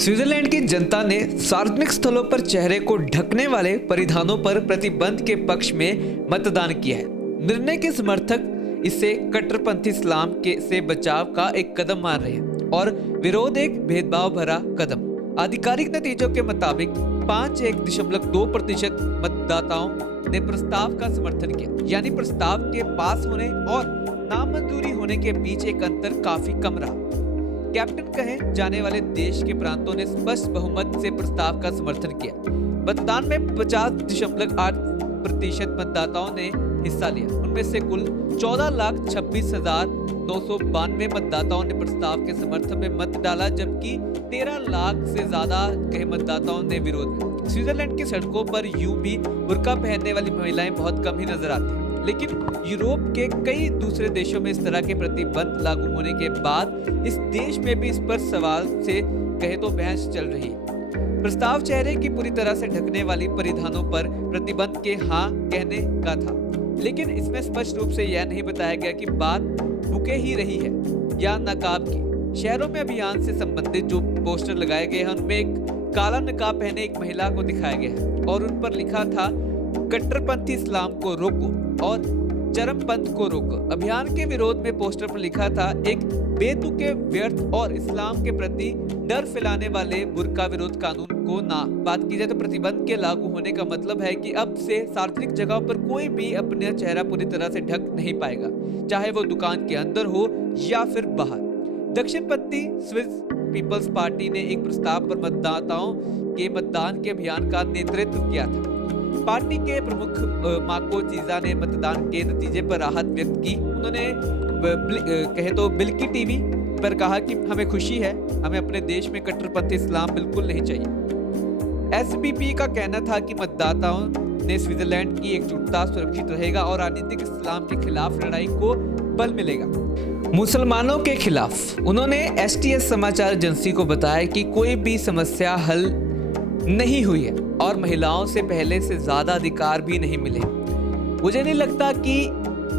Switzerland की जनता ने सार्वजनिक स्थलों पर चेहरे को ढकने वाले परिधानों पर प्रतिबंध के पक्ष में मतदान किया है। निर्णय के समर्थक इसे कट्टरपंथी इस्लाम से बचाव का एक कदम मान रहे हैं और विरोध एक भेदभाव भरा कदम। आधिकारिक नतीजों के मुताबिक 51.2% मतदाताओं ने प्रस्ताव का समर्थन किया, यानी प्रस्ताव के पास होने और नामंजूरी होने के बीच एक अंतर काफी कम रहा। कैप्टन कहे जाने वाले देश के प्रांतों ने स्पष्ट बहुमत से प्रस्ताव का समर्थन किया। मतदान में 50.8% मतदाताओं ने हिस्सा लिया। उनमें से कुल 14,26,992 मतदाताओं ने प्रस्ताव के समर्थन में मत डाला, जबकि 13 लाख से ज्यादा कहे मतदाताओं ने विरोध में। स्विट्जरलैंड की सड़कों पर यूं भी बुर्का पहनने वाली महिलाएं बहुत कम ही नजर आती हैं, लेकिन यूरोप के कई दूसरे देशों में इस तरह के प्रतिबंध लागू होने के बाद इस देश में भी इस पर सवाल से कहे तो बहस चल रही है। प्रस्ताव चेहरे की पूरी तरह से ढकने वाली परिधानों पर प्रतिबंध के हाँ कहने का था, लेकिन इसमें स्पष्ट रूप से यह नहीं बताया गया कि बात बुके ही रही है या नकाब की। शहरों में अभियान से संबंधित जो पोस्टर लगाए गए हैं उनमें एक काला नकाब पहने एक महिला को दिखाया गया है और उन पर लिखा था कट्टरपंथी इस्लाम को रोको और चरमपंथ को रोको। अभियान के विरोध में पोस्टर पर लिखा था एक बेतुके व्यर्थ और इस्लाम के प्रति डर फैलाने वाले बुर्का विरोध कानून को ना। बात की जाए तो प्रतिबंध के लागू होने का मतलब है कि अब से सार्वजनिक जगहों पर कोई भी अपना चेहरा पूरी तरह से ढक नहीं पाएगा, चाहे वो दुकान के अंदर हो या फिर बाहर। दक्षिणपंथी स्विस पीपल्स पार्टी ने एक प्रस्ताव पर मतदाताओं के मतदान के अभियान का नेतृत्व किया था। पार्टी के प्रमुख माको चीजा ने मतदान के नतीजे पर राहत व्यक्त की। उन्होंने कहे तो बिल्की टीवी पर कहा कि हमें खुशी है, हमें अपने देश में कट्टरपंथी इस्लाम बिल्कुल नहीं चाहिए। एसपीपी का कहना था कि मतदाताओं ने स्विट्जरलैंड की एकजुटता सुरक्षित रहेगा और राजनीतिक इस्लाम के खिलाफ लड़ाई को बल मिलेगा। मुसलमानों के खिलाफ उन्होंने एसटीएस समाचार एजेंसी को बताया कि कोई भी समस्या हल नहीं हुई है और महिलाओं से पहले से ज्यादा अधिकार भी नहीं मिले। मुझे नहीं लगता कि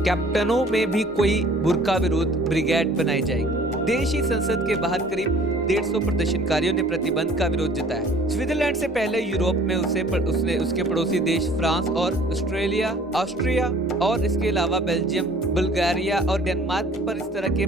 कैप्टनों में भी कोई बुर्का विरोध ब्रिगेड बनाई जाएगी। देश की संसद के बाहर करीब 150 प्रदर्शनकारियों ने प्रतिबंध का विरोध जताया। स्विट्जरलैंड से पहले यूरोप में उसके पड़ोसी देश फ्रांस और ऑस्ट्रिया और इसके अलावा बेल्जियम, बुल्गारिया और डेनमार्क पर इस तरह के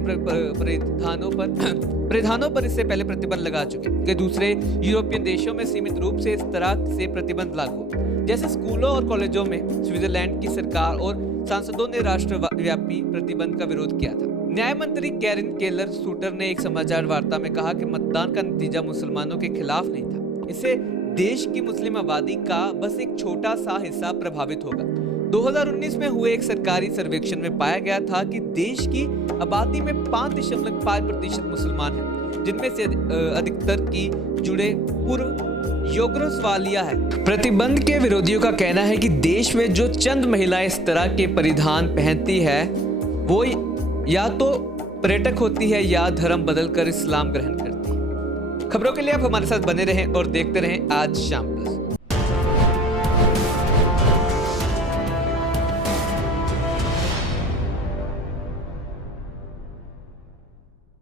परिधानों पर इससे पहले प्रतिबंध लगा चुके। दूसरे यूरोपियन देशों में सीमित रूप से इस तरह से प्रतिबंध लागू, जैसे स्कूलों और कॉलेजों में स्विट्जरलैंड की सरकार और सांसदों ने राष्ट्रव्यापी प्रतिबंध का विरोध किया था। न्याय मंत्री कैरिन केलर सूटर ने एक समाचार वार्ता में कहा कि मतदान का नतीजा मुसलमानों के खिलाफ नहीं था, इससे देश की मुस्लिम आबादी का बस एक छोटा सा हिस्सा प्रभावित होगा। 2019 में हुए एक सरकारी सर्वेक्षण में पाया गया था कि देश की आबादी में 5.5% मुसलमान हैं, जिनमें से अधिकतर की जुड़े पूर्व यूगोस्लाविया है। प्रतिबंध के विरोधियों का कहना है कि देश में जो चंद महिलाएं इस तरह के परिधान पहनती है वो या तो पर्यटक होती है या धर्म बदलकर इस्लाम ग्रहण करती है। खबरों के लिए आप हमारे साथ बने रहें और देखते रहें आज शाम प्लस।